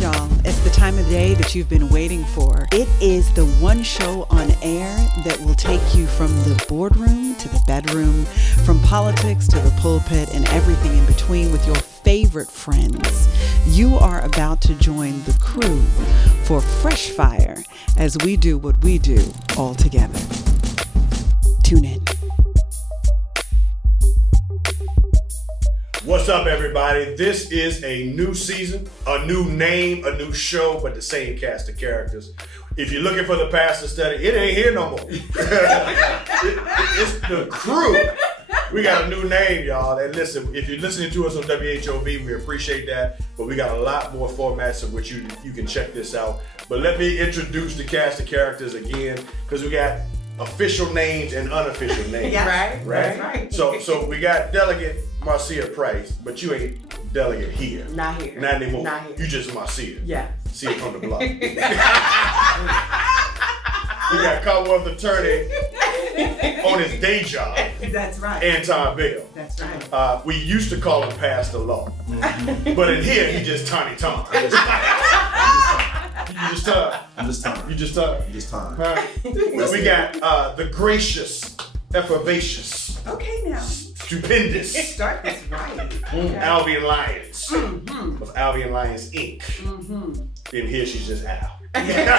y'all. It's the time of day that you've been waiting for. It is the one show on air that will take you from the boardroom to the bedroom, from politics to the pulpit, and everything in between with your favorite friends. You are about to join the crew for Fresh Fire as we do what we do all together. Tune in. What's up, everybody? This is a new season, a new name, a new show, but the same cast of characters. If you're looking for the pastor study, it ain't here no more. It's the crew. We got a new name, y'all. And listen, if you're listening to us on WHOV, we appreciate that. But we got a lot more formats of which you can check this out. But let me introduce the cast of characters again, because we got official names and unofficial names. Yeah, right. That's right. So we got Delegate Marcia Price, but you ain't delegate here. Not here. Not anymore. Not here. You just Marcia. Yeah. See it from the block. We got Commonwealth Attorney on his day job, That's right. Anton Bell. That's right. We used to call him Pastor Law, but in here he just Tony Tom. You just Tom. I'm just time. You just Tom. Just time. Huh? We got the gracious, effervacious, Okay, now. stupendous Start this right. Albion Lyons of Albion Lyons Inc. In here she's just Al. Instead of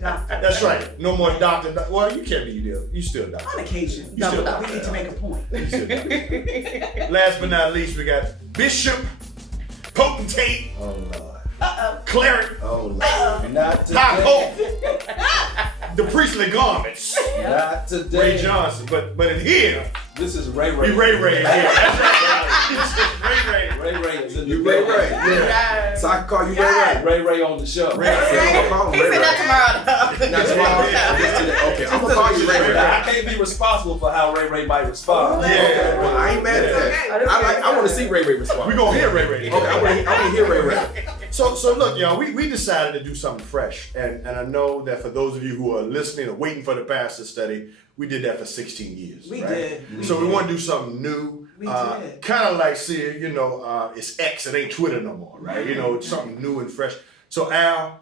doctor. That's right. No more doctor. Well, you can't be you still doctor. On occasion. You still We doctor. need to make a point. You still doctor. Last but not least, we got Bishop, Potentate, Oh Lord. Cleric, Oh Lord. Not High today. Pope, the priestly garments, Not today. Ray Johnson. But in here, This is Ray we Ray. Ray in here. That's right. This is Ray. Ray Ray is in the You Ray building. Ray, yeah. So I can call you Ray Ray. Ray Ray on the show. Ray Ray. I'm gonna call him He Ray said Ray. that tomorrow. Not tomorrow. Okay, I'm gonna call you Ray Ray. I can't be responsible for how Ray Ray might respond. Yeah. Okay, well, I ain't mad at that. I want to see Ray Ray respond. We gonna hear Ray. Okay, I want to hear Ray Ray. So look, y'all, we decided to do something fresh, and I know that for those of you who are listening or waiting for the pastor study, we did that for 16 years. We right? did. So we want to do something new. We did. Kind of like, see, it's X, it ain't Twitter no more, right? It's something new and fresh. So Al,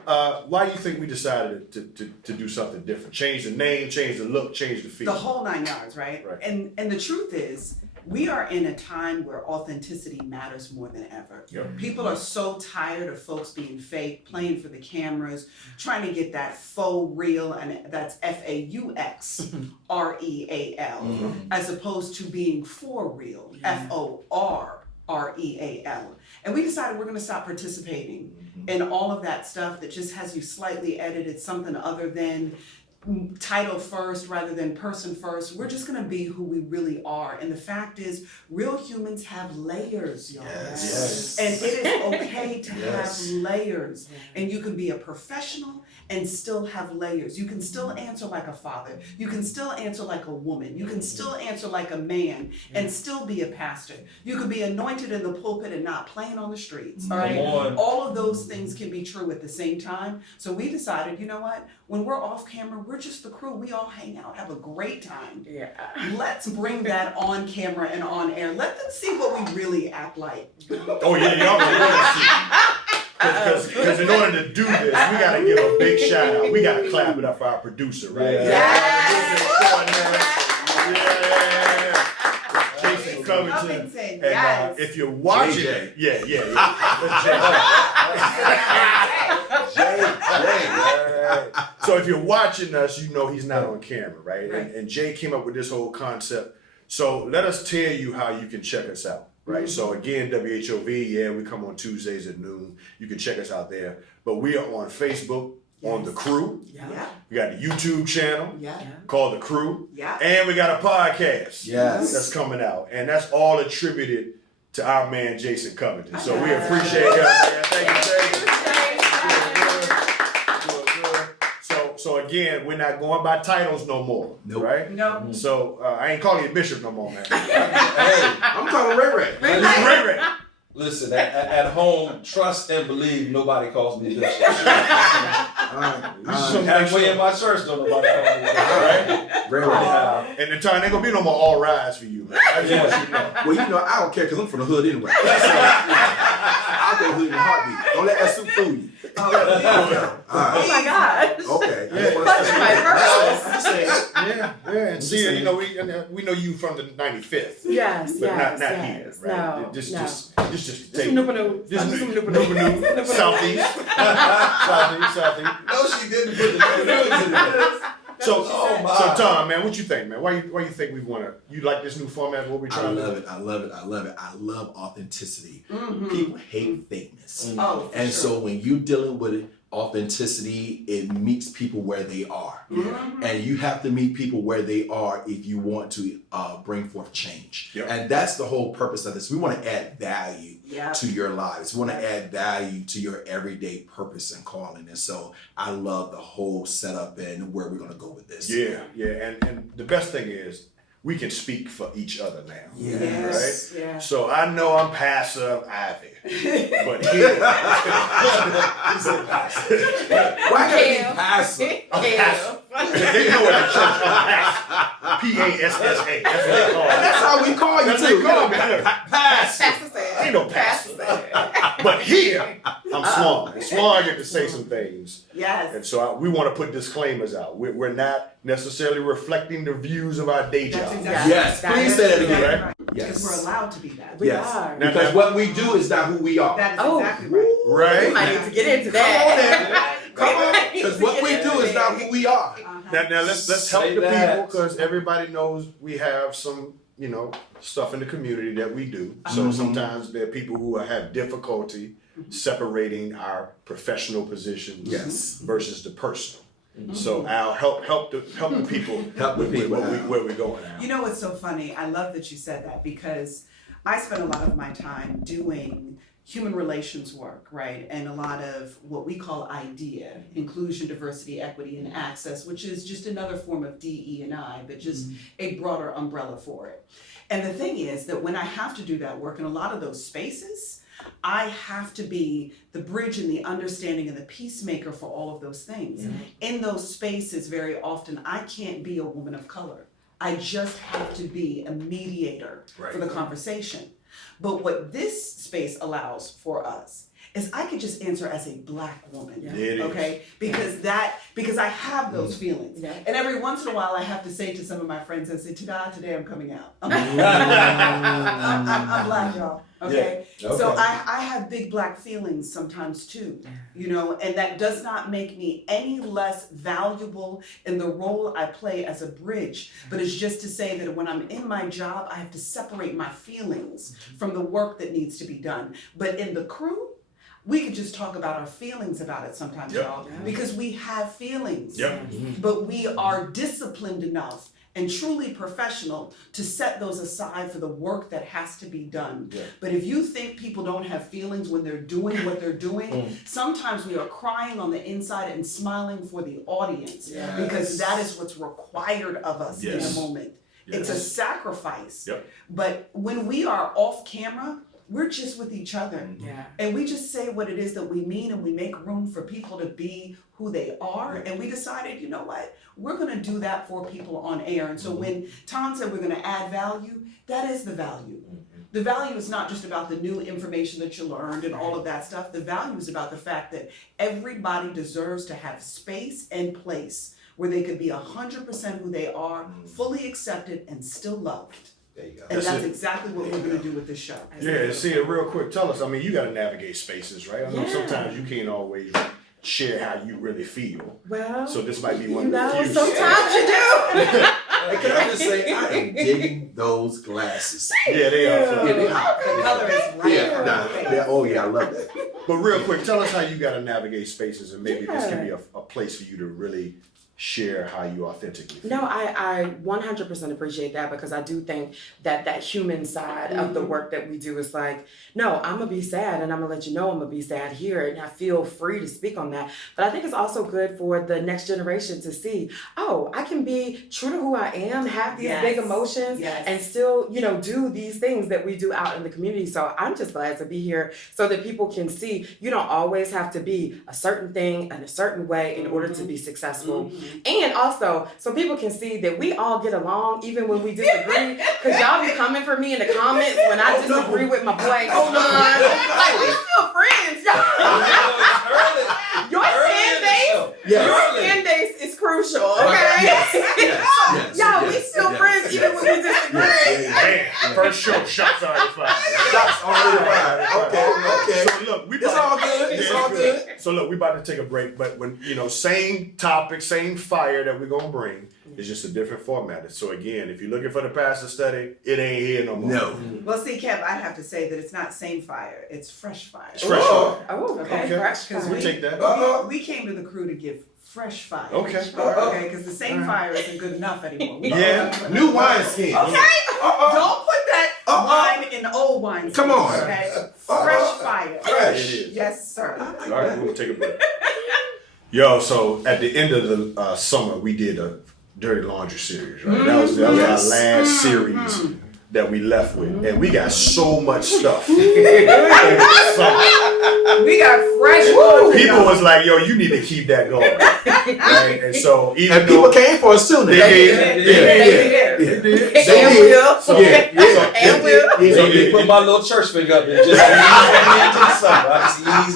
why do you think we decided to do something different? Change the name, change the look, change the feel. The whole 9 yards, right? Right. And the truth is, we are in a time where authenticity matters more than ever. Yep. People are so tired of folks being fake, playing for the cameras, trying to get that faux real, and that's FAUXREAL, as opposed to being for real, FORREAL. And we decided we're going to stop participating in all of that stuff that just has you slightly edited, something other than title first rather than person first. We're just gonna be who we really are. And the fact is, real humans have layers, y'all. Yes. And it is okay to Yes. have layers. And you can be a professional and still have layers. You can still answer like a father. You can still answer like a woman. You can still answer like a man and still be a pastor. You can be anointed in the pulpit and not playing on the streets. All right. Come on. All of those things can be true at the same time. So we decided, you know what? When we're off camera, we're just the crew. We all hang out, have a great time. Yeah. Let's bring that on camera and on air. Let them see what we really act like. Oh yeah, y'all want to see. Because in order to do this, we got to give a big shout out. We got to clap it up for our producer, right? Yeah. Jason Covington. Covington, And yes. if you're watching, JJ. yeah. So if you're watching us, you know he's not on camera, right? Right. And Jay came up with this whole concept. So let us tell you how you can check us out, right? So again, WHOV, we come on Tuesdays at noon. You can check us out there. But we are on Facebook, on The Crew. Yeah. We got the YouTube channel Yeah. called The Crew. Yeah. And we got a podcast Yes. that's coming out. And that's all attributed to our man, Jason Covington. So we appreciate him, man. Thank you, Jason. So again, we're not going by titles no more, Nope. right? No. So I ain't calling you Bishop no more, man. Hey, I'm calling Ray Ray. Ray. listen, at home, trust and believe nobody calls me Bishop. Halfway in my church, don't nobody call me Bishop, right? Ray Ray. And the time ain't gonna be no more all rise for you, man. I just want you to know. Well, I don't care because I'm from the hood anyway. So, I'll taco hood in a heartbeat. Don't let that soup fool you. All Oh right. my gosh. Okay. Yeah. Punch my purpose. I'm just saying, yeah. And see, you know, we know you from the 95th, Yes, but yes, not yes. here, right? No, Just no. take Some Nupanu. just Some Nupanu, Southeast, Southeast. No, she didn't put the noodles in there. So, Oh my. so Tom, man, what you think, man? Why you think we want to? You like this new format? What we I trying to do? love it. I love it. I love it. I love authenticity. Mhm. People hate fakeness. Oh, for And sure. so when you're dealing with authenticity, it meets people where they are. Mhm. And you have to meet people where they are if you want to bring forth change. Yep. And that's the whole purpose of this. We want to add value Yeah. to your lives. We want to add value to your everyday purpose and calling. And so I love the whole setup and where we're going to go with this. Yeah, and the best thing is we can speak for each other now. Yes. Right? Yeah. So I know I'm Pastor Ivy, but here, Why gotta be passive? they know in the church I'm P-A-S-S-A. That's what they call And it. that's how we call you That's what too. they call me. Pastor. Pastor said. Ain't no pastor. But here, I'm smart. And smart, I get to say some things. Yes. And so we want to put disclaimers out. We're not necessarily reflecting the views of our day That's job. exactly Yes, please say that again. Right? Because we're Yes. allowed to be that. We Yes. are. Now- Because what we do is not who we are. That is Oh. exactly right. We Right? might need to get into Come on that. in. Come on. Because what we do is not who we are. Now let's help Say the that. people, because everybody knows we have some, stuff in the community that we do. So sometimes there are people who have difficulty separating our professional positions Yes. versus the personal. So Al, help the people Help the with people where out. we're going now. You know what's so funny? I love that you said that because I spend a lot of my time doing human relations work, right? And a lot of what we call IDEA, inclusion, diversity, equity, and access, which is just another form of DE&I, but just a broader umbrella for it. And the thing is that when I have to do that work in a lot of those spaces, I have to be the bridge and the understanding and the peacemaker for all of those things. In those spaces, very often, I can't be a woman of color. I just have to be a mediator for the conversation. But what this space allows for us is I could just answer as a Black woman, Yeah. It is. okay? Because I have those feelings. Yeah. And every once in a while I have to say to some of my friends, I say, "Ta-da, today I'm coming out." I'm Black, y'all, okay? Yeah. So Okay. I have big Black feelings sometimes too, and that does not make me any less valuable in the role I play as a bridge, but it's just to say that when I'm in my job, I have to separate my feelings from the work that needs to be done. But in the crew, we could just talk about our feelings about it sometimes, Yep. y'all, because we have feelings. Yep. But we are disciplined enough and truly professional to set those aside for the work that has to be done. Yeah. But if you think people don't have feelings when they're doing what they're doing, sometimes we are crying on the inside and smiling for the audience because that is what's required of us in Yes. a moment. It's a Yes. sacrifice. Yep. But when we are off camera, we're just with each other. Yeah. And we just say what it is that we mean, and we make room for people to be who they are. And we decided, you know what? We're going to do that for people on air. And so when Tom said we're going to add value, that is the value. The value is not just about the new information that you learned and all of that stuff. The value is about the fact that everybody deserves to have space and place where they could be 100% who they are, fully accepted, and still loved. There you go. And that's it. exactly what we're going to do with this show. Yeah, see it real quick. Tell us. I mean, you got to navigate spaces, right? I know Yeah. sometimes you can't always share how you really feel. Well, So this might be you one of the know, few. sometimes you do. And can I just say, I am digging those glasses. Yeah, they are. Yeah, they hot. The color is right Yeah, for nah, her face. yeah, oh yeah, I love that. But real quick, tell us how you got to navigate spaces, and maybe this can be Yeah. a place for you to really share how you authentically feel. No, I 100% appreciate that because I do think that human side of the work that we do is like, no, I'm gonna be sad and I'm gonna let you know I'm gonna be sad here, and I feel free to speak on that. But I think it's also good for the next generation to see, oh, I can be true to who I am, have these Yes. big emotions, Yes. and still, do these things that we do out in the community. So I'm just glad to be here so that people can see you don't always have to be a certain thing in a certain way in order to be successful. And also, so people can see that we all get along even when we disagree. Because y'all be coming for me in the comments when I disagree with my boy. Like, we still friends. Shots already fired. Shots already fired. Okay. So look, It's all good. It's all good. So look, we about to take a break, but when same topic, same fire that we're gonna bring. It's just a different format. So again, if you're looking for the pastor study, it ain't here no more. No. Well, see, Kev, I have to say that it's not same fire; it's fresh fire. It's fresh Oh. fire. Oh, okay. Okay. Fresh Because fire. We take that. we came to the crew to give fresh fire. Okay. Okay, because the same fire isn't good enough anymore. We Yeah. gotta- New wineskin. Okay. Don't put that wine in old wine. Come on. Okay. Fresh fire. Fresh. It is. Yes, sir. All right, we're gonna take a break. Yo, so at the end of the summer, we did a Dirty Laundry series, right? That was our last series that we left with, and we got so much stuff. We got fresh laundry. People was like, "Yo, you need to keep that going," right? And so even And people came for us too. They did. They did. So, So you put my little church finger up and just ease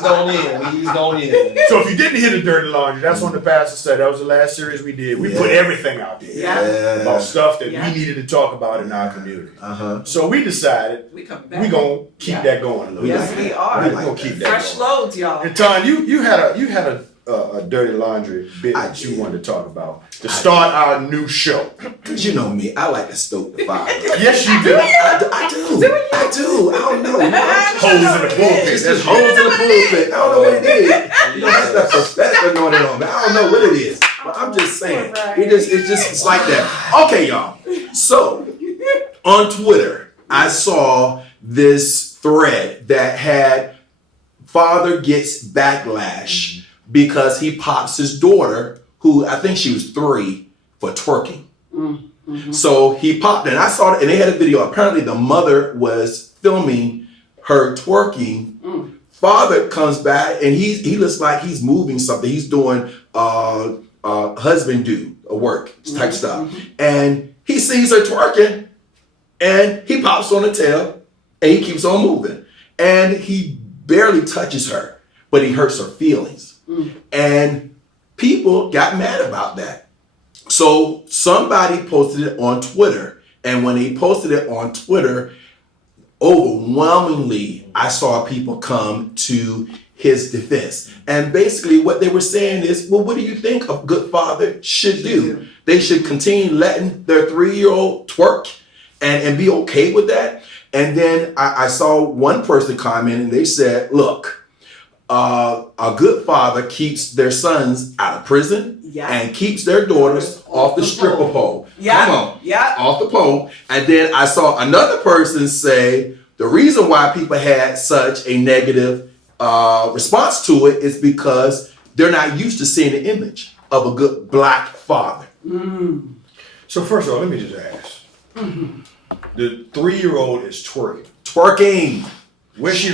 going in. So if you didn't hear the Dirty Laundry, that's on the pastor study. That was the last series we did. We put everything out there about stuff that we needed to talk about in our community. So we decided We come back. we're gonna keep that going a little Yes, bit. we are. We're gonna keep that Fresh going. loads, y'all. And Ton, you had a Dirty Laundry bit I that you did. wanted to talk about to start our new show. Cause you know me, I like to stoke the fire. Yes, you do. I do. I don't know. Holes in the pulpit. It's That's just holes in the pulpit. I don't know what it is. You know, that's the prophetic anointing on me. I don't know what it is. But I'm just saying. It's like that. Okay, y'all. So on Twitter, I saw this thread that had father gets backlash because he pops his daughter, who I think she was 3, for twerking. So he popped it, and I saw it, and they had a video. Apparently, the mother was filming her twerking. Father comes back, and he looks like he's moving something. He's doing husband do work type stuff, and he sees her twerking, and he pops on the tail, and he keeps on moving, and he barely touches her, but he hurts her feelings, and people got mad about that. So somebody posted it on Twitter, and when he posted it on Twitter, overwhelmingly, I saw people come to his defense. And basically what they were saying is, well, what do you think a good father should do? They should continue letting their 3-year-old twerk and be okay with that. And then I saw one person comment, and they said, look, a good father keeps their sons out of prison and keeps their daughters off the stripper pole. Come on. Off the pole. And then I saw another person say the reason why people had such a negative response to it is because they're not used to seeing the image of a good black father. So first of all, let me just ask. The 3-year-old is twerking. Twerking. Where she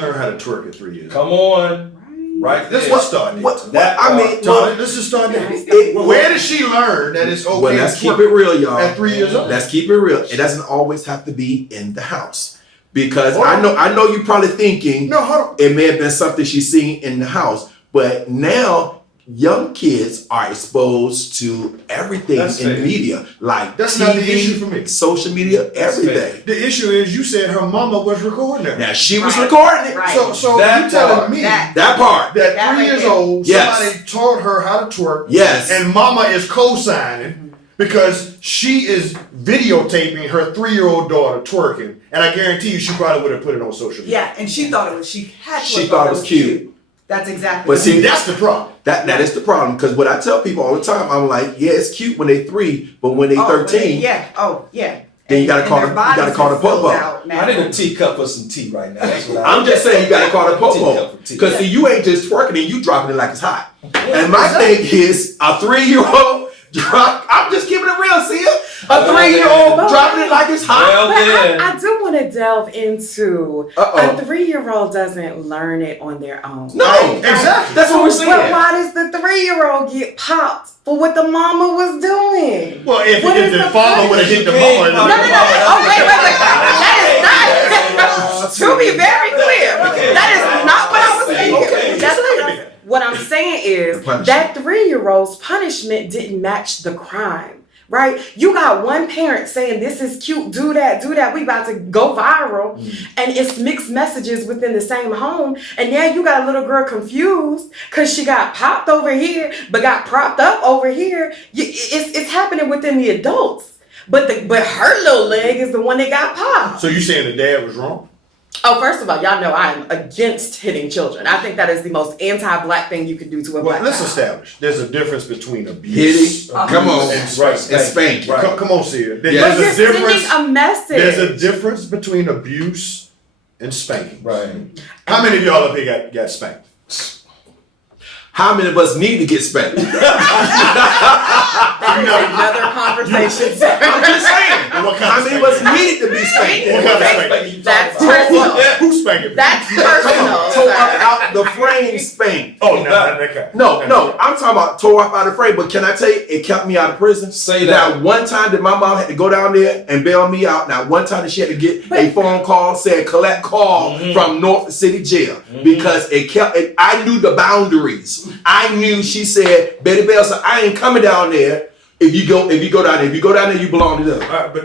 learn how to twerk at 3 years? Come on. Right there. Let's start there. Let's just start there. Where did she learn that it's okay Well, let's to keep twerk it real, y'all. at 3 years old? Let's keep it real. It doesn't always have to be in the house. Because I know you're probably thinking No, hold on. it may have been something she's seen in the house, but now young kids are exposed to everything That's in fair. media, like That's TV, not the issue for me. social media, everything. The issue is you said her mama was recording her. Now she was Right. recording it. Right. So That you telling part. me That- That part. that That 3 right years there. old, Yes. somebody taught her how to twerk. Yes. And mama is co-signing because she is videotaping her 3-year-old daughter twerking. And I guarantee you she probably would have put it on social media. Yeah, and she thought it was, she had to She have thought it was cute. That's exactly But what see, it is. That's the problem. That is the problem, because what I tell people all the time, I'm like, yeah, it's cute when they 3, but when they 13, Yeah. then you gotta And call their the- you gotta bodies call the are filled popo. out now. I need a teacup for some tea right now. That's what I'm just saying you gotta call the Teacup popo. for tea. Because see, you ain't just twerking and you dropping it like it's hot. And my thing is, a 3-year-old I'm just keeping it real, see it? A 3-year-old dropping it like it's hot. Well, But then. I do want to delve into Uh-oh. a 3-year-old doesn't learn it on their own. No, Exactly. That's what we're But saying. why does the 3-year-old get popped for what the mama was doing? Well, if What is the the father point? would have hit the You mama. can't- No. Oh, wait. That is not. To be very clear, that is not what I was saying. Okay. That's what I'm saying is The punishment. that 3-year-old's punishment didn't match the crime. right? You got one parent saying this is cute, do that, we about to go viral, and it's mixed messages within the same home, and now you got a little girl confused because she got popped over here but got propped up over here. It's happening within the adults, but her little leg is the one that got popped. So you saying the dad was wrong? Oh, first of all, y'all know I am against hitting children. I think that is the most anti-black thing you can do to a black child. Let's establish there's a difference between abuse. Hitting, come on, and spanking. Right. Come on, Sia. But you're sending a message. There's a difference between abuse and spanking. Right. How many of y'all up here got spanked? How many of us need to get spanked? That is another conversation. I'm just saying. What kind How of many of us spanking? need to be spanked? What kind of spanking? That's personal. Who's spanking? That's Come personal. on, tore up sir. out the frame spank. Oh, no, okay. No, I'm talking about tore up out of the frame. But can I tell you, it kept me out of prison. Say that. Now, one time that my mom had to go down there and bail me out. Now, one time that she had to get a phone call saying collect call from North City Jail because it kept. I knew the boundaries. I knew. She said, Betty Bell said, I ain't coming down there. If you go down there, you belong to them.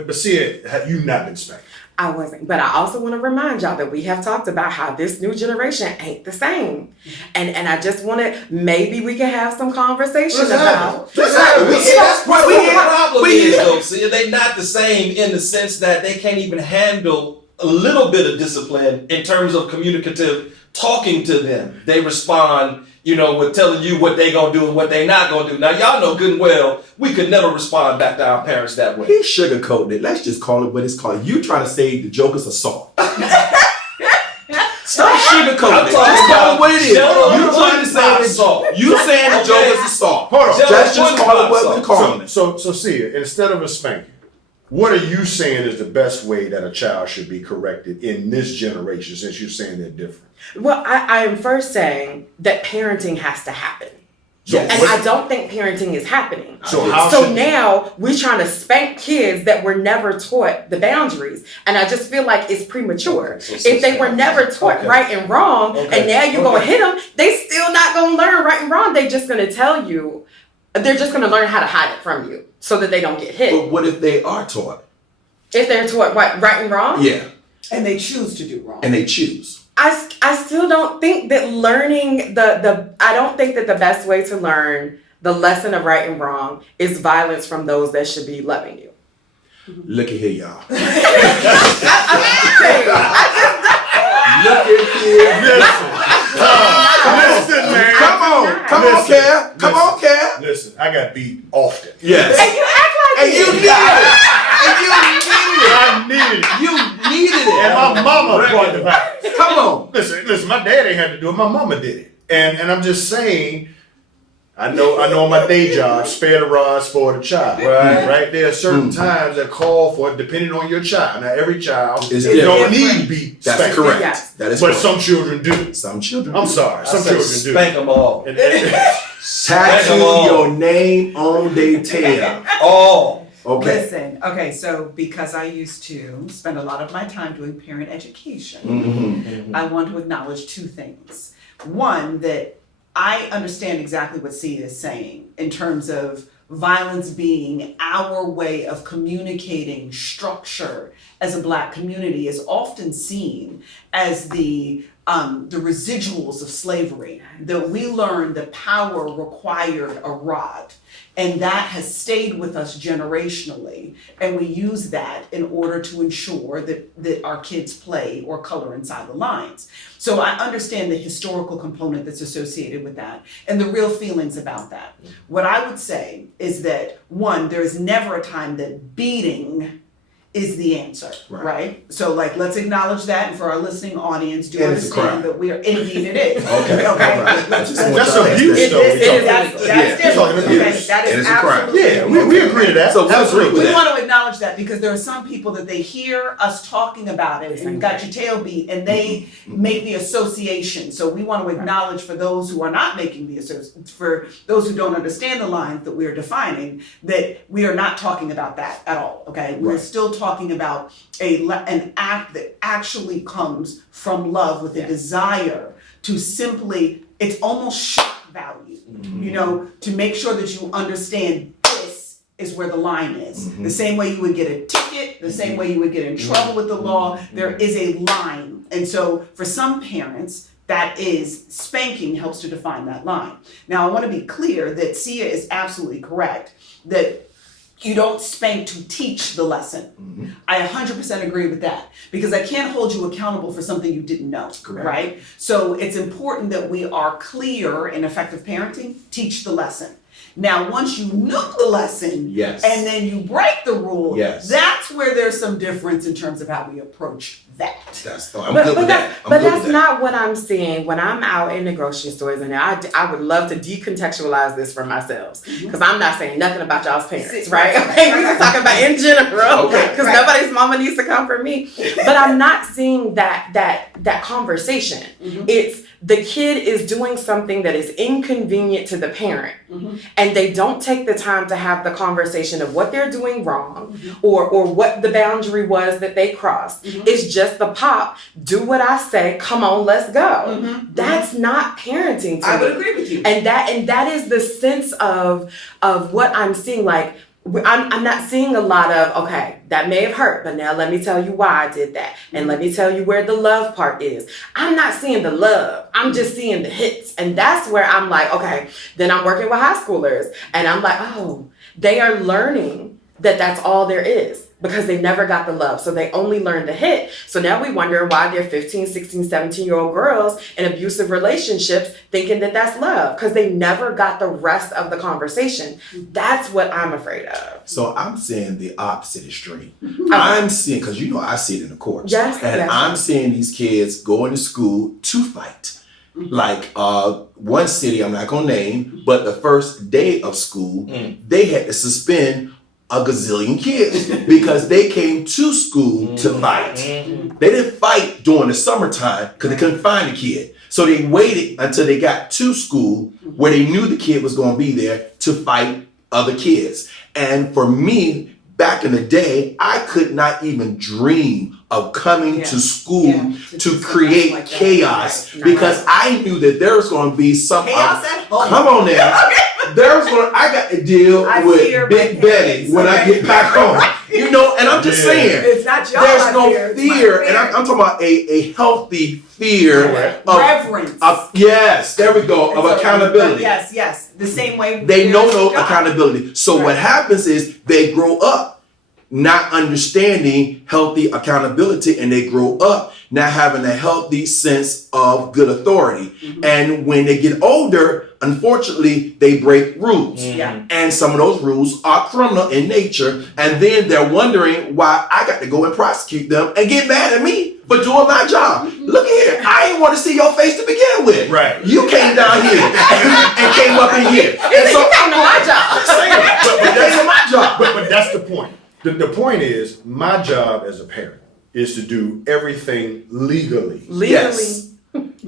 But see, have you not been spanked? I wasn't. But I also want to remind y'all that we have talked about how this new generation ain't the same. And I just want to, maybe we can have some conversation about. That's what the problem is, though. See, they're not the same in the sense that they can't even handle a little bit of discipline in terms of communicative talking to them. They respond, with telling you what they gonna do and what they not gonna do. Now, y'all know good and well, we could never respond back to our parents that way. He sugarcoated it. Let's just call it what it's called. You trying to say the joker's assault. Stop sugarcoating it. Just call it what it is. You trying to say assault. You saying the joker's assault. Hold on. Just call it what we're calling it. So Sia, instead of a spanking, what are you saying is the best way that a child should be corrected in this generation, since you're saying they're different? Well, I am first saying that parenting has to happen. So And I don't think parenting is happening. So Now we're trying to spank kids that were never taught the boundaries. And I just feel like it's premature. If they were never taught right and wrong, and now you're going to hit them, they still not going to learn right and wrong. They're just going to tell you, they're just going to learn how to hide it from you so that they don't get hit. But what if they are taught? If they're taught right and wrong? Yeah. And they choose to do wrong. And they choose. I still don't think that learning I don't think that the best way to learn the lesson of right and wrong is violence from those that should be loving you. Look at here, y'all. I'm sorry. Look at here. Listen, man. Come on, Cal. Come on, Cal. Listen, I got beat often. Yes. And you act like And you needed it. I needed it. You needed it. And my mama brought the violence. Come on. Listen, my dad ain't had to do it, my mama did it. And I'm just saying, I know on my day job, spare the rod, spoil the child. Right? There are certain times that call for it depending on your child. Now every child Is don't different. need beat. That's spanked. correct. Yes. That is But correct. some children do. Some children. I'm sorry, some children do. Spank them all. And- Tattoo Spank 'em all. your name on their tail. All. Okay. Listen, okay, so because I used to spend a lot of my time doing parent education, I want to acknowledge two things. One, that I understand exactly what Sia is saying in terms of violence being our way of communicating structure as a Black community is often seen as the residuals of slavery, that we learned the power required a rod. And that has stayed with us generationally. And we use that in order to ensure that our kids play or color inside the lines. So I understand the historical component that's associated with that and the real feelings about that. What I would say is that, one, there is never a time that beating is the answer, right? So let's acknowledge that, and for our listening audience, do And it's a understand crime. that we are, indeed it is. Okay. Okay. Right. Let's- That's abuse, though. That's Yeah. different. Okay, Yes. that And is it's a crime. absolutely. Yeah, we agree to that. So we agree with We that. want to acknowledge that because there are some people that they hear us talking about it and you got your tail beat and they make the association. So we want to acknowledge for those who are not making the for those who don't understand the lines that we are defining, that we are not talking about that at all. Okay, we're Right. still talking about an act that actually comes from love with a desire to simply, it's almost shock value, to make sure that you understand this is where the line is. The same way you would get a ticket, the same way you would get in trouble with the law, there is a line. And so for some parents, that is spanking helps to define that line. Now I want to be clear that Sia is absolutely correct that you don't spank to teach the lesson. I 100% agree with that because I can't hold you accountable for something you didn't know, right? So it's important that we are clear in effective parenting, teach the lesson. Now, once you know the lesson Yes. and then you break the rule, Yes. that's where there's some difference in terms of how we approach that. I'm good with that. I'm good with that's that. not what I'm seeing when I'm out in the grocery stores, and I would love to decontextualize this for myself because I'm not saying nothing about y'all's parents, right? Okay, we're just talking about in general because nobody's mama needs to come for me. But I'm not seeing that conversation. It's the kid is doing something that is inconvenient to the parent, and they don't take the time to have the conversation of what they're doing wrong or what the boundary was that they crossed. It's just the pop, do what I say, come on, let's go. That's not parenting to I me. would agree with you. And that is the sense of what I'm seeing. Like I'm not seeing a lot of, okay, that may have hurt, but now let me tell you why I did that. And let me tell you where the love part is. I'm not seeing the love. I'm just seeing the hits. And that's where I'm like, okay, then I'm working with high schoolers and I'm like, oh, they are learning that that's all there is because they never got the love. So they only learned the hit. So now we wonder why they're 15, 16, 17-year-old girls in abusive relationships thinking that that's love because they never got the rest of the conversation. That's what I'm afraid of. So I'm seeing the opposite extreme. I'm seeing, because I see it in the courts. Yes, and yes. I'm seeing these kids going to school to fight. Like one city I'm not gonna name, but the first day of school, they had to suspend a gazillion kids because they came to school to fight. They didn't fight during the summertime because they couldn't find the kid. So they waited until they got to school where they knew the kid was gonna be there to fight other kids. And for me, back in the day, I could not even dream of coming to school to create like that. chaos Right. because I knew that there was going to be some. Chaos at home. Come on now. I got to deal I with fear Big my Betty parents. when I get back home. And I'm just saying, It's not y'all. there's I no fear, it's my fear, and I'm parents. talking about a healthy fear Reverence. yes, there we go, And of so- accountability. Yes. The same way They know no God. accountability. So what happens is they grow up not understanding healthy accountability, and they grow up not having a healthy sense of good authority. And when they get older, unfortunately, they break rules. Yeah. And some of those rules are criminal in nature. And then they're wondering why I got to go and prosecute them and get mad at me for doing my job. Look here, I didn't want to see your face to begin with. Right. You came down here and came up in here. And so came to my job. I'm saying, but that's my job. But that's the point. The point is, my job as a parent is to do everything legally Yes.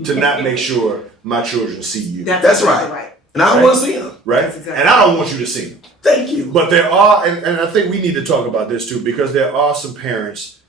to not make sure my children see you. That's exactly right. And I don't want to see them. Right? That's exactly And I don't want you to see them. Thank you. But there are, and I think we need to talk about this too, because there are some parents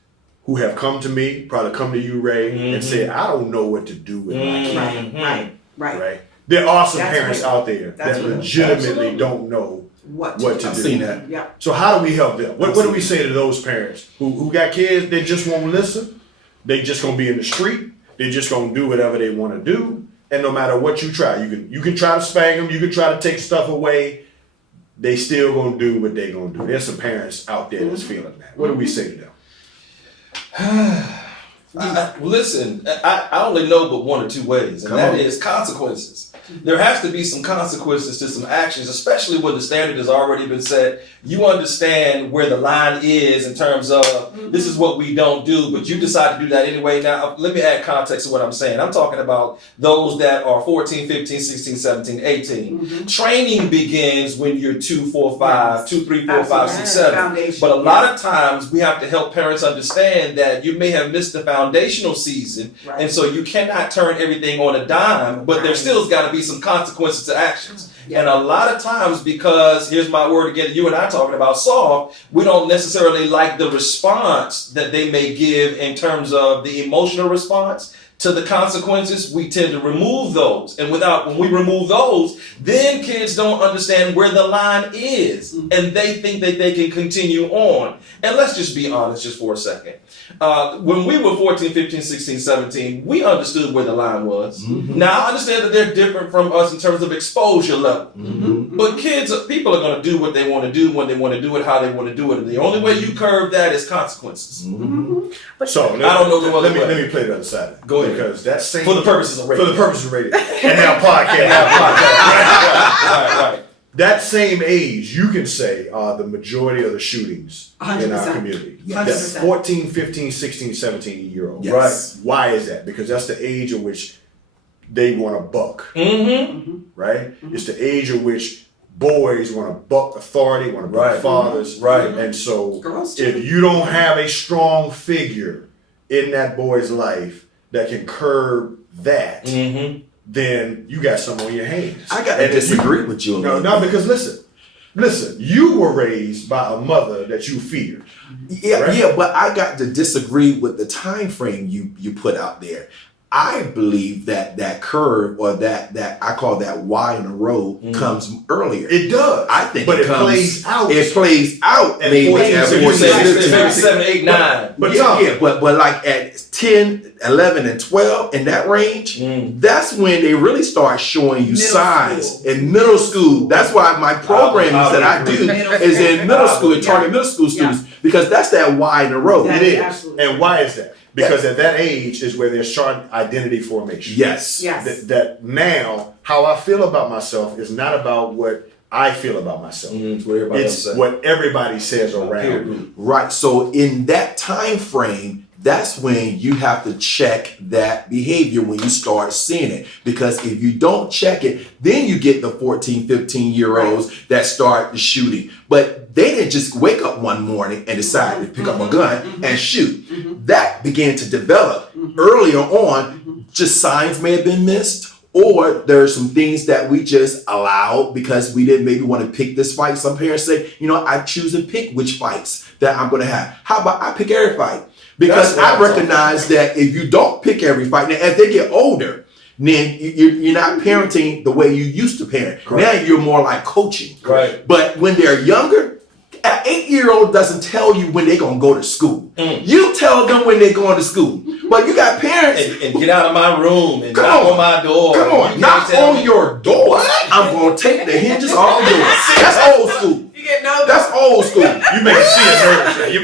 who have come to me, probably come to you, Ray, and say, I don't know what to do with my kid. Right. Right? There are some That's parents real. out there That's that real. legitimately don't know What what to I've do. seen that. Yeah. So how do we help them? What do we say to those parents who got kids, they just won't listen? They just gonna be in the street. They just gonna do whatever they want to do. And no matter what you try, you can try to spank them, you can try to take stuff away. They still gonna do what they gonna do. There's some parents out there that's feeling that. What do we say to them? Listen, I only know but one or two ways, and Come that on. is consequences. There has to be some consequences to some actions, especially when the standard has already been set. You understand where the line is in terms of this is what we don't do, but you decide to do that anyway. Now, let me add context to what I'm saying. I'm talking about those that are 14, 15, 16, 17, 18. Training begins when you're 2, 4, 5, 2, 3, 4, 5, 6, 7. Foundation. But a lot of times we have to help parents understand that you may have missed the foundational season, Right. and so you cannot turn everything on a dime, but there Right. still's got to be some consequences to actions. Yeah. And a lot of times, because here's my word again, you and I talking about soft, we don't necessarily like the response that they may give in terms of the emotional response. to the consequences, we tend to remove those. And when we remove those, then kids don't understand where the line is. And they think that they can continue on. And let's just be honest just for a second. When we were 14, 15, 16, 17, we understood where the line was. Now, I understand that they're different from us in terms of exposure level. But people are going to do what they want to do, when they want to do it, how they want to do it. And the only way you curb that is consequences. So I don't know the other way. let me play the other side. Go ahead. Because that same For the purposes of radio. For the purposes of radio. And now podcast. Right. That same age, you can say, are the majority of the shootings in our 100%. community. Yes. That 14, 15, 16, 17-year-olds. Yes. Right? Why is that? Because that's the age in which they want to buck. Right? It's the age in which boys want to buck authority, want to buck fathers. Right. And so Girls too. if you don't have a strong figure in that boy's life that can curb that, then you got something on your hands. I gotta disagree with you. No, because listen, you were raised by a mother that you feared. Yeah, right? yeah, but I got to disagree with the time frame you put out there. I believe that curve, or that I call that Y in the road, comes earlier. It does. I think but it plays out. It plays out At maybe 14, at 16, 14, 15. Maybe 7, 8, 9. But But like at 10, 11, and 12, in that range, that's when they really start showing you Middle signs. school. In middle school, that's why my programs that I do is in middle school, and target middle school students, because that's that Y in the road. That it is. absolutely. And why is that? Because at that age is where they're starting identity formation. Yes. Yes. That now, how I feel about myself is not about what I feel about myself. It's what everybody says around me. Right. So in that time frame, that's when you have to check that behavior, when you start seeing it. Because if you don't check it, then you get the 14, 15-year-olds that start the shooting. But they didn't just wake up one morning and decide to pick up a gun and shoot. That began to develop earlier on. Just signs may have been missed, or there are some things that we just allowed because we didn't maybe want to pick this fight. Some parents say, I choose and pick which fights that I'm going to have. How about I pick every fight? Because I recognize that if you don't pick every fight, now as they get older, then you're not parenting the way you used to parent. Now you're more like coaching. Right. But when they're younger, an 8-year-old doesn't tell you when they're going to go to school. You tell them when they're going to school. But you got parents. And get out of my room and knock on my door. Come on, knock on your door. I'm going to take the hinges off the door. That's old school. That's old school. You make it see it nervous. You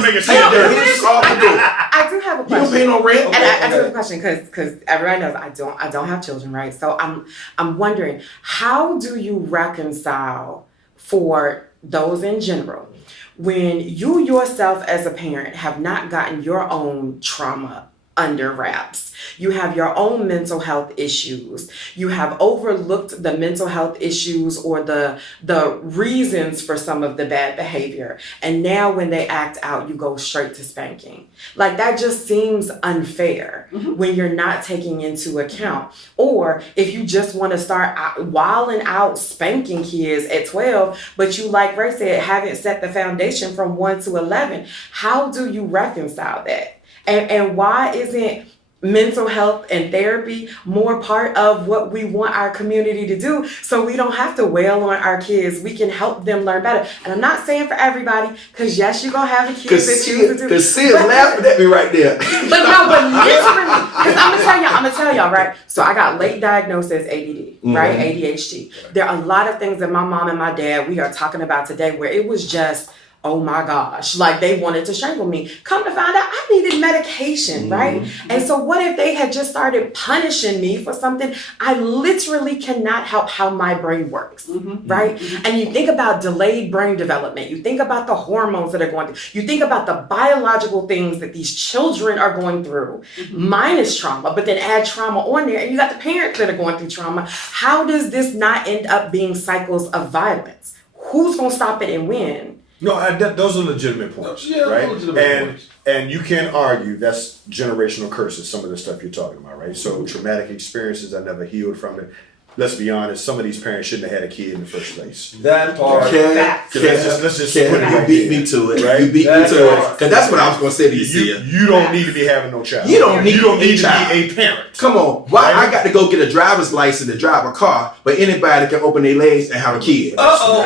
make it see it Take the nervous. hinges off the door. I do have a You don't question. pay no rent. And I do have a question because everybody knows I don't have children, right? So I'm wondering, how do you reconcile for those in general when you yourself as a parent have not gotten your own trauma under wraps? You have your own mental health issues. You have overlooked the mental health issues or the reasons for some of the bad behavior. And now when they act out, you go straight to spanking. Like, that just seems unfair when you're not taking into account. Or if you just want to start wilding out spanking kids at 12, but you, like Ray said, haven't set the foundation from 1 to 11, how do you reconcile that? And why isn't mental health and therapy more part of what we want our community to do, so we don't have to wail on our kids? We can help them learn better. And I'm not saying for everybody, because yes, you're going to have the kids that choose to do. Because Sid laughing at me right there. But literally, because I'm gonna tell y'all, right? So I got late diagnosis ADD, right? ADHD. There are a lot of things that my mom and my dad, we are talking about today, where it was just, oh my gosh, like they wanted to strangle me. Come to find out, I needed medication, right? And so what if they had just started punishing me for something? I literally cannot help how my brain works, right? And you think about delayed brain development. You think about the hormones that are going through. You think about the biological things that these children are going through, minus trauma, but then add trauma on there, and you got the parents that are going through trauma. How does this not end up being cycles of violence? Who's going to stop it and when? No, those are legitimate points, Yeah, right? legitimate points. And you can argue that's generational curses, some of the stuff you're talking about, right? So traumatic experiences I never healed from it. let's be honest, some of these parents shouldn't have had a kid in the first place. That part. Facts. Let's just put it You right beat there. me to it. Right? You beat me That's to right. it. Because that's what I was going to say to you, Sia. You don't need to be having no child. You don't need to a child. be a parent. Come on. Why Right? I got to go get a driver's license to drive a car, but anybody can open their legs and have a kid? Uh-oh.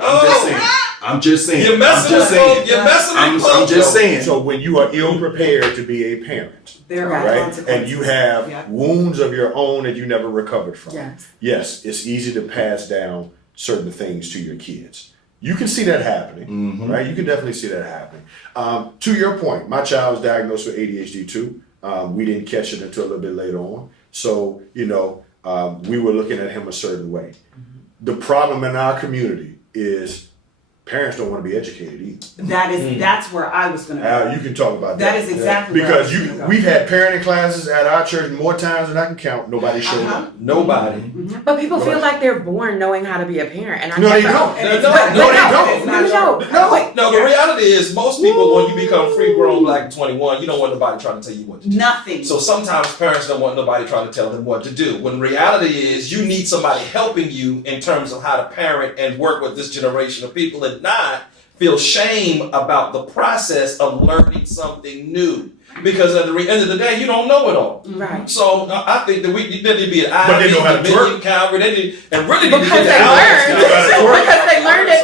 I'm just saying. I'm just saying. You're messing I'm with just saying. folks. You're messing with folks. I'm just saying. So when you are ill prepared to be a parent, There are right, consequences. and you have Yeah. wounds of your own that you never recovered from, Yes. yes, it's easy to pass down certain things to your kids. You can see that happening, right? You can definitely see that happening. To your point, my child was diagnosed with ADHD too. We didn't catch it until a little bit later on. So, we were looking at him a certain way. The problem in our community is parents don't want to be educated either. That's where I was gonna go. You can talk about that. That is exactly where I Because was gonna go. we've had parenting classes at our church more times than I can count. Nobody showed up. Nobody. But people feel like they're born knowing how to be a parent, and I No, they never- don't. And it's No, not- no, they it's don't. not No, true. no. No, the reality is most people, when you become free grown black 21, you don't want nobody trying to tell you what to do. Nothing. So sometimes parents don't want nobody trying to tell them what to do. When reality is you need somebody helping you in terms of how to parent and work with this generation of people and not feel shame about the process of learning something new. Because at the end of the day, you don't know it all. Right. So I think that we there need to be an But they know how to Dominion, twerk. Calvary, they need, and really need to Because get they the learned. They know how to twerk. Because they learned at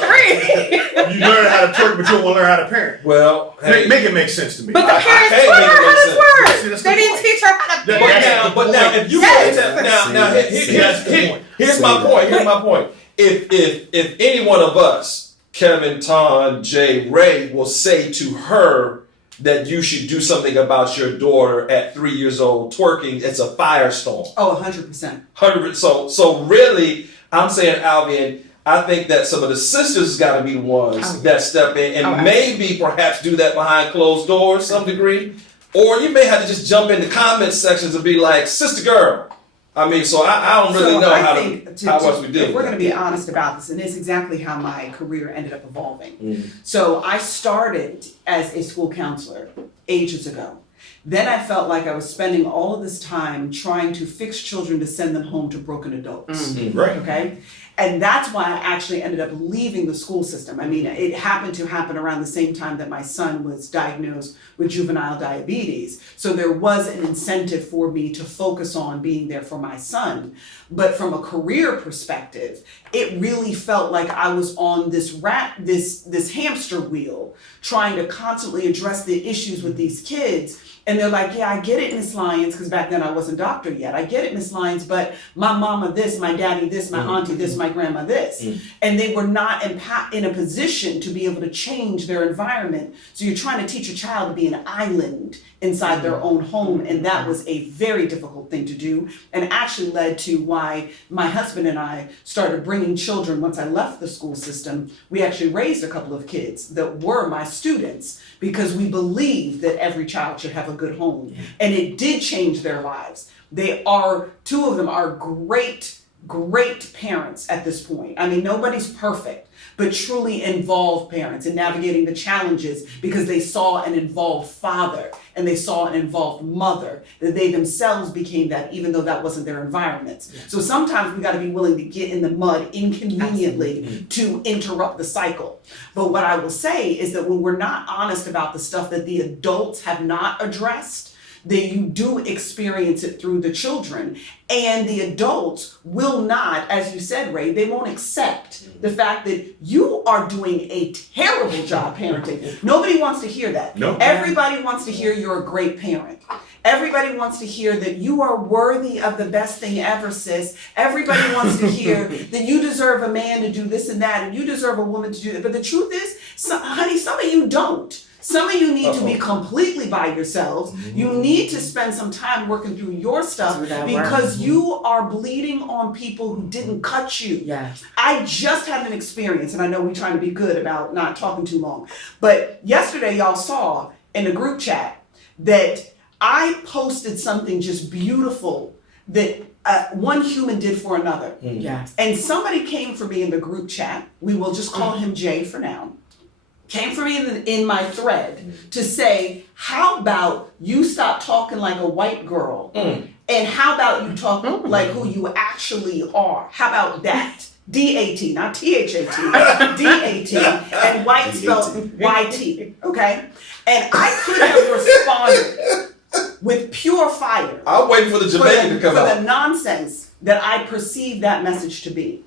3. You learn how to twerk, but you don't want to learn how to parent. Well, hey, Make it make sense to me. But the I parents can't taught make her it how make to See, twerk. that's the They didn't point. teach her how to That- But parent. that's now, the but now, point. if you Yes. here's my Say point. that. Here's my point. If any one of us, Kevin, Ton, Jay, Ray, will say to her that you should do something about your daughter at 3 years old twerking, it's a firestorm. Oh, 100%. 100. So really, I'm saying, Alvin, I think that some of the sisters got to be the ones that step in and maybe perhaps do that behind closed doors, some degree. Or you may have to just jump in the comment sections and be like, sister girl. I mean, so I don't really know how much we do. If we're going to be honest about this, and it's exactly how my career ended up evolving. So I started as a school counselor ages ago. Then I felt like I was spending all of this time trying to fix children to send them home to broken adults. Right. Okay? And that's why I actually ended up leaving the school system. I mean, it happened to happen around the same time that my son was diagnosed with juvenile diabetes. So there was an incentive for me to focus on being there for my son. But from a career perspective, it really felt like I was on this this hamster wheel, trying to constantly address the issues with these kids. And they're like, yeah, I get it, Miss Lyons, because back then I wasn't doctor yet. I get it, Miss Lyons, but my mama this, my daddy this, my auntie this, my grandma this. And they were not in a position to be able to change their environment. So you're trying to teach a child to be an island inside their own home. And that was a very difficult thing to do, and actually led to why my husband and I started bringing children. Once I left the school system, we actually raised a couple of kids that were my students, because we believe that every child should have a good home. And it did change their lives. Two of them are great parents at this point. I mean, nobody's perfect, but truly involved parents in navigating the challenges, because they saw an involved father and they saw an involved mother, that they themselves became that, even though that wasn't their environments. So sometimes we got to be willing to get in the mud inconveniently to interrupt the cycle. But what I will say is that when we're not honest about the stuff that the adults have not addressed, that you do experience it through the children, and the adults will not, as you said, Ray, they won't accept the fact that you are doing a terrible job parenting. Nobody wants to hear that. No. Everybody wants to hear you're a great parent. Everybody wants to hear that you are worthy of the best thing ever, sis. Everybody wants to hear that you deserve a man to do this and that, and you deserve a woman to do that. But the truth is, honey, some of you don't. Some of you need to be completely by yourselves. You need to spend some time working through your stuff, because you are bleeding on people who didn't cut you. Yes. I just had an experience, and I know we're trying to be good about not talking too long, but yesterday y'all saw in the group chat that I posted something just beautiful that one human did for another. Yes. And somebody came for me in the group chat. We will just call him Jay for now. came for me in my thread to say, how about you stop talking like a white girl? And how about you talk like who you actually are? How about that? D-A-T, not T-H-A-T, D-A-T, and white spelled Y-T, okay? And I could have responded with pure fire. I'm waiting for the Jamaican to come for out. the nonsense that I perceived that message to be.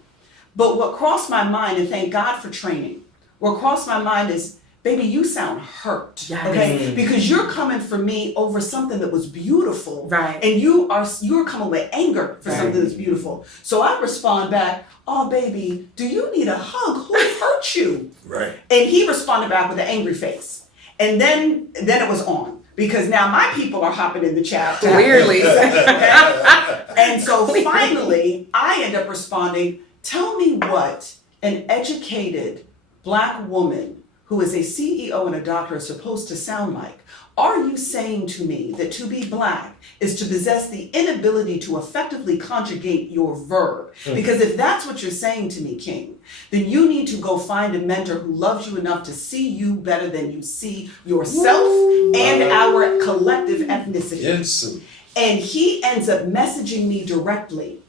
But what crossed my mind, and thank God for training, what crossed my mind is, baby, you sound hurt, Yes. okay? Because you're coming for me over something that was beautiful, Right. and you're coming with anger for something that's beautiful. So I respond back, oh, baby, do you need a hug? Who hurt you? Right. And he responded back with an angry face. And then it was on. Because now my people are hopping in the chat. Clearly. Okay? And so finally, I end up responding, tell me what an educated Black woman who is a CEO and a doctor is supposed to sound like. Are you saying to me that to be Black is to possess the inability to effectively conjugate your verb? Because if that's what you're saying to me, King, then you need to go find a mentor who loves you enough to see you better than you see yourself and our collective ethnicity. Yes. And he ends up messaging me directly.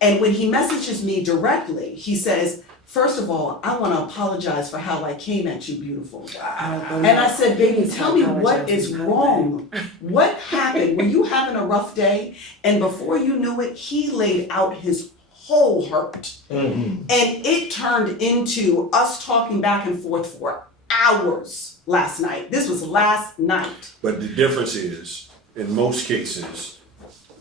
And when he messages me directly, he says, first of all, I want to apologize for how I came at you, beautiful. And I said, baby, tell me what is wrong. What happened? Were you having a rough day? And before you knew it, he laid out his whole hurt. And it turned into us talking back and forth for hours last night. This was last night. But the difference is, in most cases,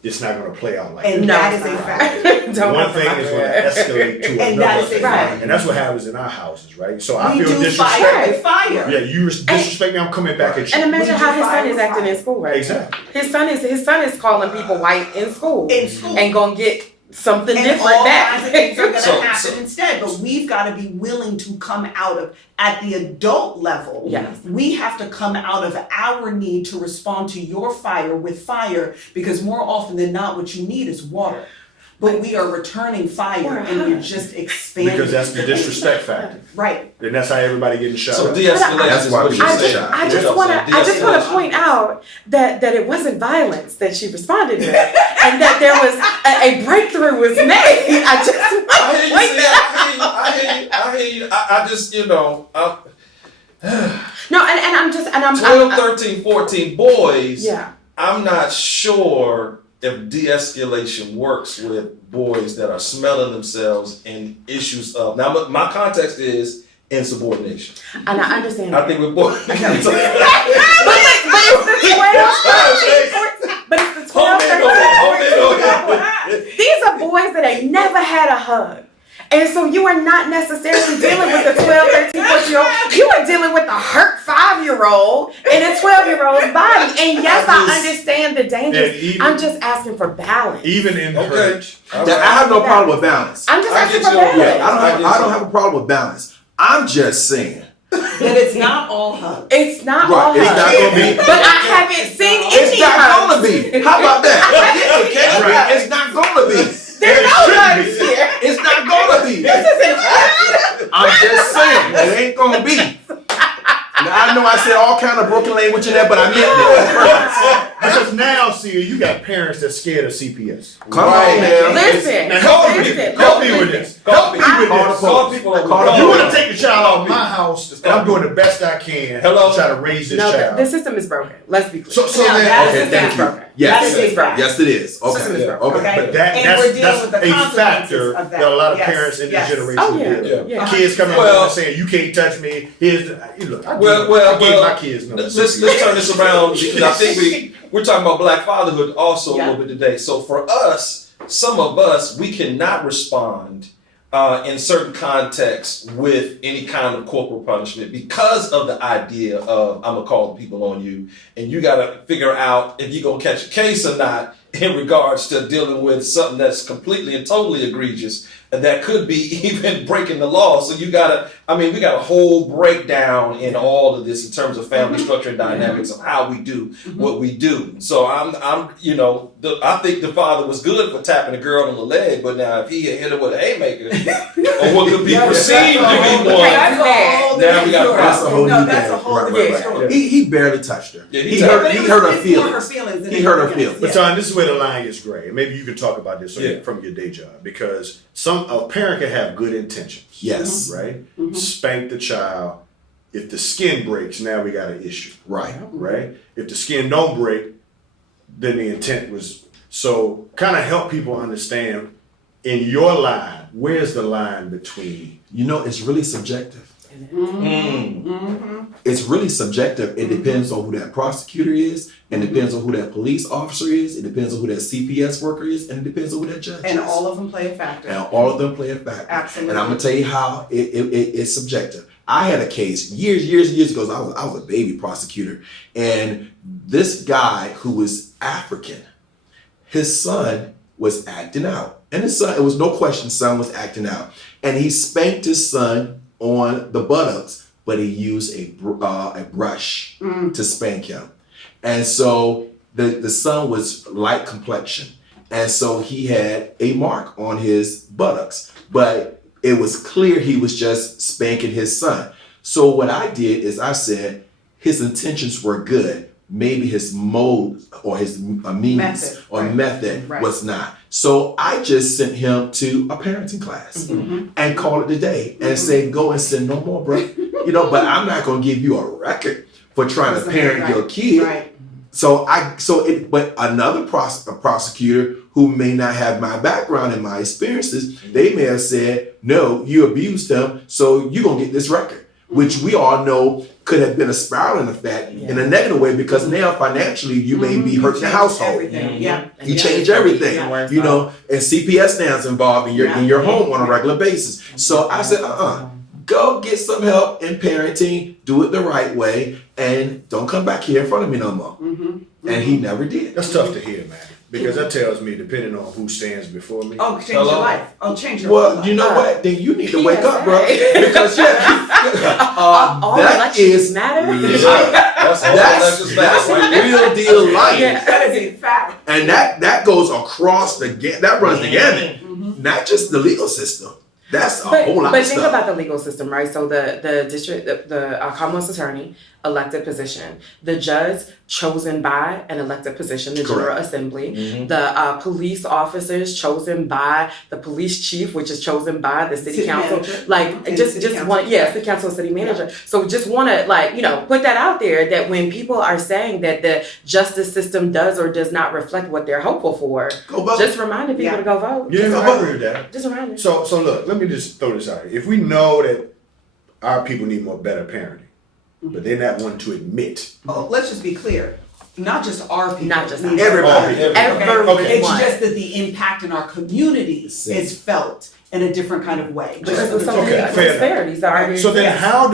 it's not going to play out like And that. that is a fact. One thing is going to escalate to And another that is thing. right. And that's what happens in our houses, right? So I We feel do disrespect. fire with fire. Yeah, you disrespect me, I'm coming back at you. And imagine We how do his son fire is with acting fire. in school right Exactly. now. His son is calling people white in school. In school. And gonna get something And different all back. kinds of things are going to So- happen instead. But we've got to be willing to come out of, at the adult level, Yes. we have to come out of our need to respond to your fire with fire, because more often than not, what you need is water. But we are returning fire and we're just expanding. Because that's the disrespect factor. Right. And that's how everybody getting shot So up. de-escalation That's is why what we you're just- saying. I just want to point out that it wasn't violence that she responded with, and that there was a breakthrough was made. I just want I to hear you, point see, that. I hear you. I just, you know, No, and I'm 12, 13, 14 boys, yeah. I'm not sure if de-escalation works with boys that are smelling themselves in issues of, now my context is insubordination. And I understand. I think with boys. but it's the 12, 13, 14, but it's the 12, 13, 14. These are boys that ain't never had a hug. And so you are not necessarily dealing with a 12, 13, 14-year-old. You are dealing with a hurt 5-year-old in a 12-year-old's body. And yes, I understand the dangers. I'm just asking for balance. Even in Okay. hurt. I have no problem with balance. I'm just I asking get for you. balance. Yeah, I don't have a problem with balance. I'm just saying. But it's not all hugs. It's not Right, all it's hugs. not gonna be. But I haven't seen It's any not hugs. gonna be. How about that? Okay, right. It's not gonna be. There's no hugs here. It's not gonna be. This isn't hugs. I'm just saying, it ain't gonna be. Now, I know I said all kind of broken language in there, but I meant that. Because now, see, you got parents that's scared of CPS. Come Right. on, man. Listen, Now help me, listen. help me with this. Help me with this. Call people over. Call If you the want to take the child out of my house, and I'm doing the best I can Hello? to try to raise this No, child. the system is broken. Let's be clear. So Now, then, that Okay, is thank a you. fact. Yes, That is a fact. yes, it is. System is Okay, broken. okay. but that, And that's, we're dealing that's with the a consequences factor of that that. a lot of Yes, parents in this yes. generation Oh, yeah. deal with. Yeah. Kids coming Well- up and saying, you can't touch me. Here's the, look, I Well, gave my kids no let's turn this around because I think we're talking about Black fatherhood also a little bit today. So for us, some of us, we cannot respond in certain contexts with any kind of corporal punishment because of the idea of I'm gonna call the people on you, and you got to figure out if you're gonna catch a case or not in regards to dealing with something that's completely and totally egregious. that could be even breaking the law. So we got a whole breakdown in all of this in terms of family structure and dynamics of how we do what we do. So I think the father was good for tapping the girl on the leg, but now if he had hit her with a haymaker, or what could be perceived to be one, now we got That's a whole new that's a thing. whole Right, different right, story. right. He barely touched her. Yeah, he hurt her It's feelings. more her feelings than He hurt her anything else. feelings. But Tom, this is where the line gets gray, and maybe you can talk about this Yeah. from your day job, because a parent can have good intentions. Yes. Right? Spank the child. If the skin breaks, now we got an issue. Right. Right? If the skin don't break, then the intent was. So kind of help people understand in your line, where's the line between? It's really subjective. It's really subjective. It depends on who that prosecutor is, and it depends on who that police officer is, it depends on who that CPS worker is, and it depends on who that judge And is. all of them play a factor. And all of them play a factor. Absolutely. And I'm gonna tell you how it's subjective. I had a case years ago. I was a baby prosecutor, and this guy who was African, his son was acting out, and his son, it was no question, son was acting out, and he spanked his son on the buttocks, but he used a brush to spank him, and so the son was light complexion, and so he had a mark on his buttocks, but it was clear he was just spanking his son. So what I did is I said his intentions were good. Maybe his mode or his means method Right. was not. So I just sent him to a parenting class and called it a day and said, go and sin no more, bro. But I'm not going to give you a record for trying to parent your kid. Right. But another prosecutor who may not have my background and my experiences, they may have said, no, you abused him, so you're going to get this record, which we all know could have been a spiraling effect in a negative way, because now financially you may be hurting the household. Everything. Yeah. You change everything, and CPS now is involved in your home on a regular basis. So I said, go get some help in parenting, do it the right way, and don't come back here in front of me no more. And he never did. That's tough to hear, man, because that tells me, depending on who stands before me. Oh, change your life. Oh, change your Well, life. you know what? Then you need to wake up, bro. PSA. Because All that elections is matter. that's real deal life. That is a fact. And that goes across that runs the gamut. Not just the legal system. That's a whole lot But of think stuff. about the legal system, right? So the district, the Commonwealth's attorney, elected position. The judge, chosen by an elected position, the General Assembly. The police officers, chosen by the police chief, which is chosen by the city council. Manager. Like And just city council. one, city council, city manager. So just want to put that out there, that when people are saying that the justice system does or does not reflect what they're hopeful for, Go vote. just reminding people to go vote. Yeah, Just I agree with that. Just reminding. So look, let me just throw this out here. If we know that our people need better parenting, but they're not wanting to admit. Oh, let's just be clear. Not just our people. Not just need everybody. better. Everyone. Okay. It's just that the impact in our communities is felt in a different kind of way. Because of some Okay, of the fair disparities that are So then Yes. how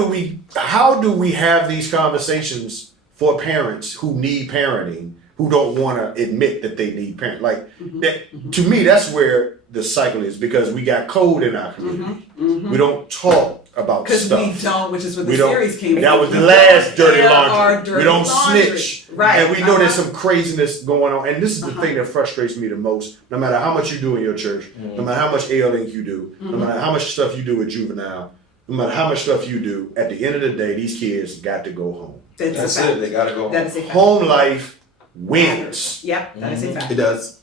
do we have these conversations for parents who need parenting, who don't want to admit that they need parenting? Like that, to me, that's where the cycle is, because we got code in our community. We don't talk about Because stuff. we don't, which is what We the don't- series came from. That was the We last don't dirty air laundry. our dirty We don't laundry. snitch. Right. And we know there's some craziness going on. And this is the thing that frustrates me the most. No matter how much you do in your church, no matter how much ALink you do, no matter how much stuff you do with juvenile, no matter how much stuff you do, at the end of the day, these kids got to go home. That's a fact. it. They gotta go. That is a fact. Home life wins. Yep, that is a fact. It does.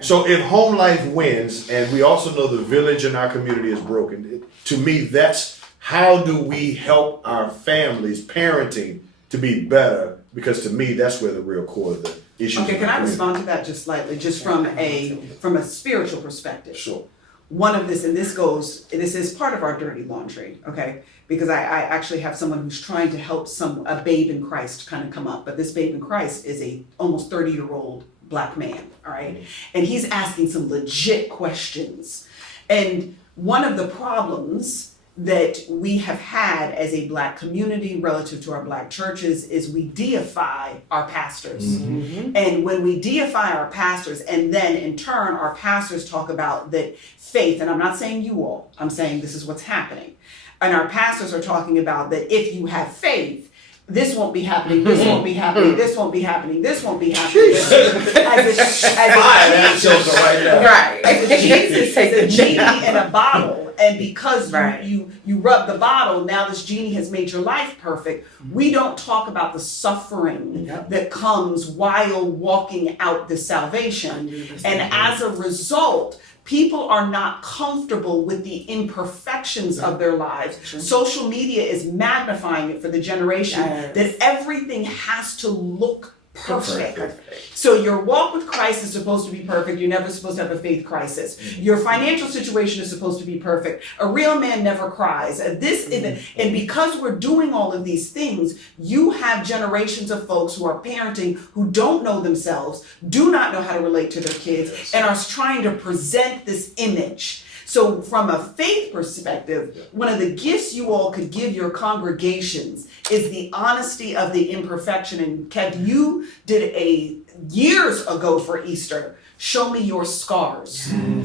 So if home life wins, and we also know the village in our community is broken, to me, that's how do we help our families parenting to be better? Because to me, that's where the real core of the issue is. Okay, can I respond to that just slightly, just from a spiritual perspective? Sure. One of this, and this is part of our dirty laundry, okay? Because I actually have someone who's trying to help a babe in Christ kind of come up, but this babe in Christ is a almost 30-year-old Black man, all right? And he's asking some legit questions. And one of the problems that we have had as a Black community relative to our Black churches is we deify our pastors. And when we deify our pastors, and then in turn our pastors talk about that faith, and I'm not saying you all, I'm saying this is what's happening. And our pastors are talking about that if you have faith, this won't be happening, this won't be happening, this won't be happening, this won't be happening. As Jesus is a genie in a bottle, and because you rub the bottle, now this genie has made your life perfect. We don't talk about the suffering that comes while walking out the salvation. And as a result, people are not comfortable with the imperfections of their lives. Social media is magnifying it for the generation that everything has to look perfect. So your walk with Christ is supposed to be perfect. You're never supposed to have a faith crisis. Your financial situation is supposed to be perfect. A real man never cries. And because we're doing all of these things, you have generations of folks who are parenting who don't know themselves, do not know how to relate to their kids, and are trying to present this image. So from a faith perspective, one of the gifts you all could give your congregations is the honesty of the imperfection. And Kev, you did years ago for Easter, show me your scars. And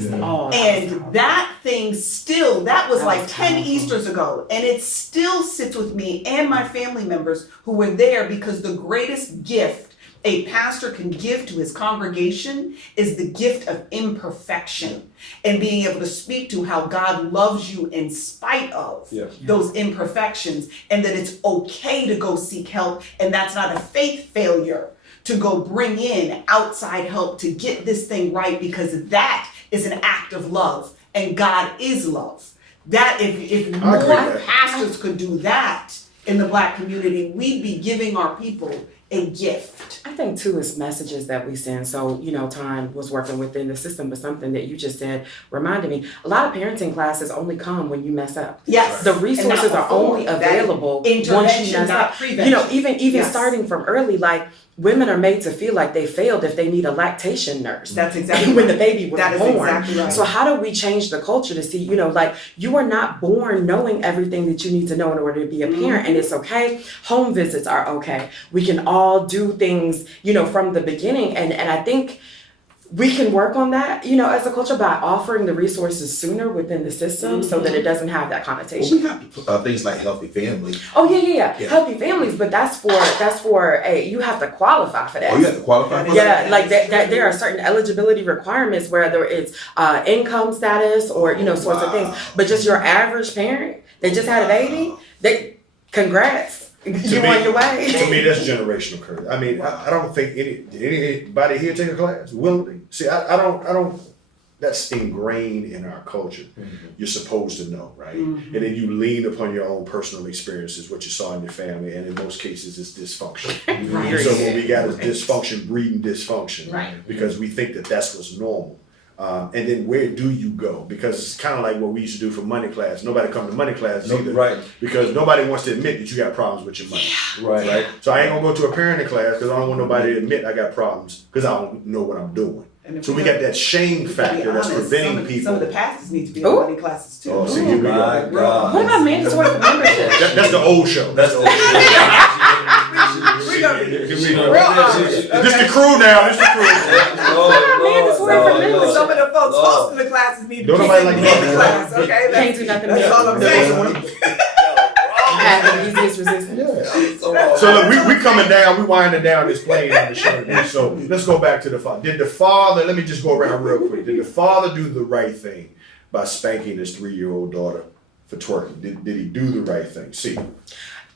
that thing still, that was like 10 Easters ago, and it still sits with me and my family members who were there, because the greatest gift a pastor can give to his congregation is the gift of imperfection, and being able to speak to how God loves you in spite of those imperfections, and that it's okay to go seek help, and that's not a faith failure to go bring in outside help to get this thing right, because that is an act of love, and God is love. That if more pastors could do that in the Black community, we'd be giving our people a gift. I think too is messages that we send. So, Time was working within the system, but something that you just said reminded me, a lot of parenting classes only come when you mess up. Yes. The resources are only available once you mess up. Even starting from early, like women are made to feel like they failed if they need a lactation nurse. That's exactly when the baby was born. Exactly right. So how do we change the culture to see, you are not born knowing everything that you need to know in order to be a parent, and it's okay. Home visits are okay. We can all do things, from the beginning, and I think we can work on that, as a culture by offering the resources sooner within the system so that it doesn't have that connotation. Well, we have things like Healthy Family. Oh yeah. Healthy Families, but that's for you have to qualify for that. Oh, you have to qualify for that? Yeah, like that there are certain eligibility requirements, whether it's income status or sorts of things. But just your average parent that just had a baby, congrats. You're on your way. To me, that's generational curse. I mean, I don't think anybody here take a class willingly. See, I don't. That's ingrained in our culture. You're supposed to know, right? And then you lean upon your own personal experiences, what you saw in your family, and in most cases, it's dysfunction. So what we got is dysfunction breeding dysfunction, because we think that that's what's normal. And then where do you go? Because it's kind of like what we used to do for money class. Nobody come to money classes either, because nobody wants to admit that you got problems with your money. Right. So I ain't gonna go to a parenting class because I don't want nobody to admit I got problems because I don't know what I'm doing. So we got that shame factor that's preventing people. Some of the pastors need to be in money classes too. Oh, see, here we go. What about mandatory membership? That's the old show. That's the old show. This the crew now. This the crew. Some of the folks hosting the classes need to be in the class. Okay, can't do nothing. That's all I'm saying. The easiest resistance. So look, we coming down. We winding down this plane on the show. So let's go back to the father. Did the father? Let me just go around real quick. Did the father do the right thing by spanking his 3-year-old daughter for twerking? Did he do the right thing? See.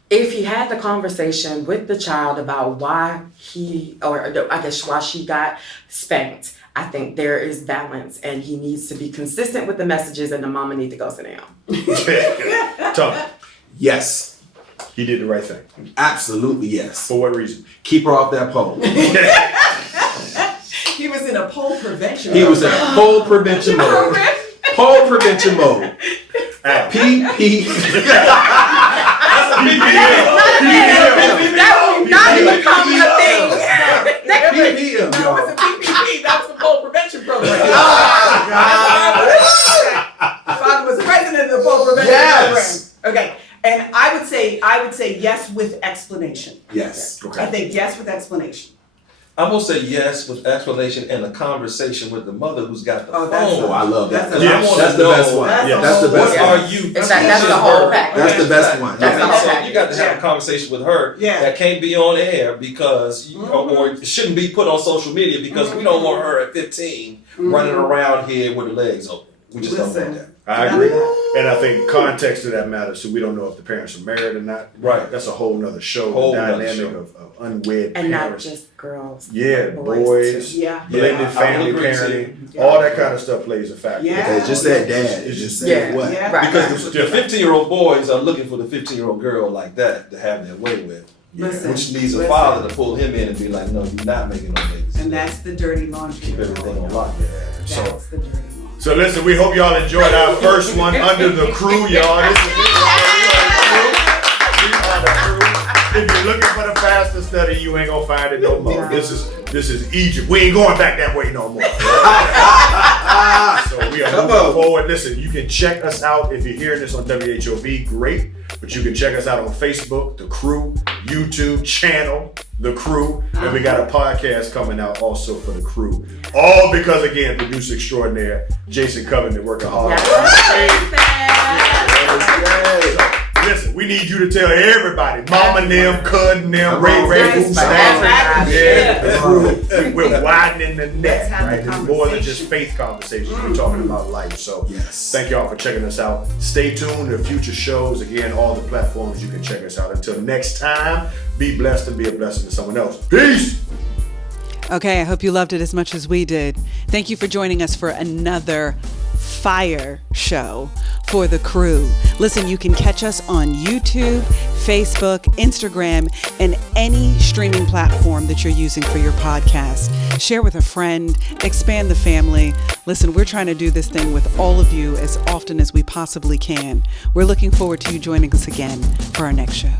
If he had the conversation with the child about why why she got spanked, I think there is balance, and he needs to be consistent with the messages, and the mama needs to go sit down. Tom. Yes. He did the right thing. Absolutely yes. For what reason? Keep her off that pole. He was in a pole prevention. He was in pole prevention mode. Pole prevention mode. PP. That will not become a thing. PPM. No, it was a PPP. That was the pole prevention program. My father was president of the pole prevention program. say yes with explanation. Yes. I Okay. think yes with explanation. I'm gonna say yes with explanation and a conversation with the mother who's got the Oh, that's phone. Oh, I love that. That's Yes. That's the best one. That's Yeah. a That's the whole- best What one. are you? That's the whole package. That's the best one. That's the whole So package. you got to have Yeah. a conversation with her Yeah. that can't be on air because or it shouldn't be put on social media because we don't want her at 15 running around here with her legs open. We just don't want Listen. that. I agree. And I think context to that matters. So we don't know if the parents are married or not. Right. That's a whole nother show. Whole the nother dynamic show. of unwed And not parents. just girls. Yeah, boys, boys, too. Yeah. blended Yeah, I family will agree to parenting, you. all that kind of stuff plays a factor. Yeah. Okay, just said dad. It just said Yeah. what? Yeah. Right. Because the 15-year-old boys are looking for the 15-year-old girl like that to have their way with. Listen, Which needs a listen. father to pull him in and be like, no, you're not making no babies. And that's the dirty laundry. Keep everything on lock. So, That's the dirty laundry. so listen, we hope y'all enjoyed our first one under the crew, y'all. This is it. We are the crew. If you're looking for the pastor study, you ain't gonna find it no more. This is Egypt. We ain't going back that way no more. So we are moving forward. Listen, you can check us out if you're hearing this on WHOV. Great, but you can check us out on Facebook, The Crew, YouTube channel, The Crew, and we got a podcast coming out also for The Crew. All because again, producer extraordinaire Jason Covington working hard. Listen, we need you to tell everybody, Mama and them, cousin them, Ray, Yes, who's exactly. yeah, the crew. We're widening the net, Let's have right? the It's more than conversation. just faith conversations. We're talking about life. So Yes. thank y'all for checking us out. Stay tuned to future shows. Again, all the platforms you can check us out. Until next time, be blessed and be a blessing to someone else. Peace. Okay, I hope you loved it as much as we did. Thank you for joining us for another fire show for The Crew. Listen, you can catch us on YouTube, Facebook, Instagram, and any streaming platform that you're using for your podcast. Share with a friend, expand the family. Listen, we're trying to do this thing with all of you as often as we possibly can. We're looking forward to you joining us again for our next show.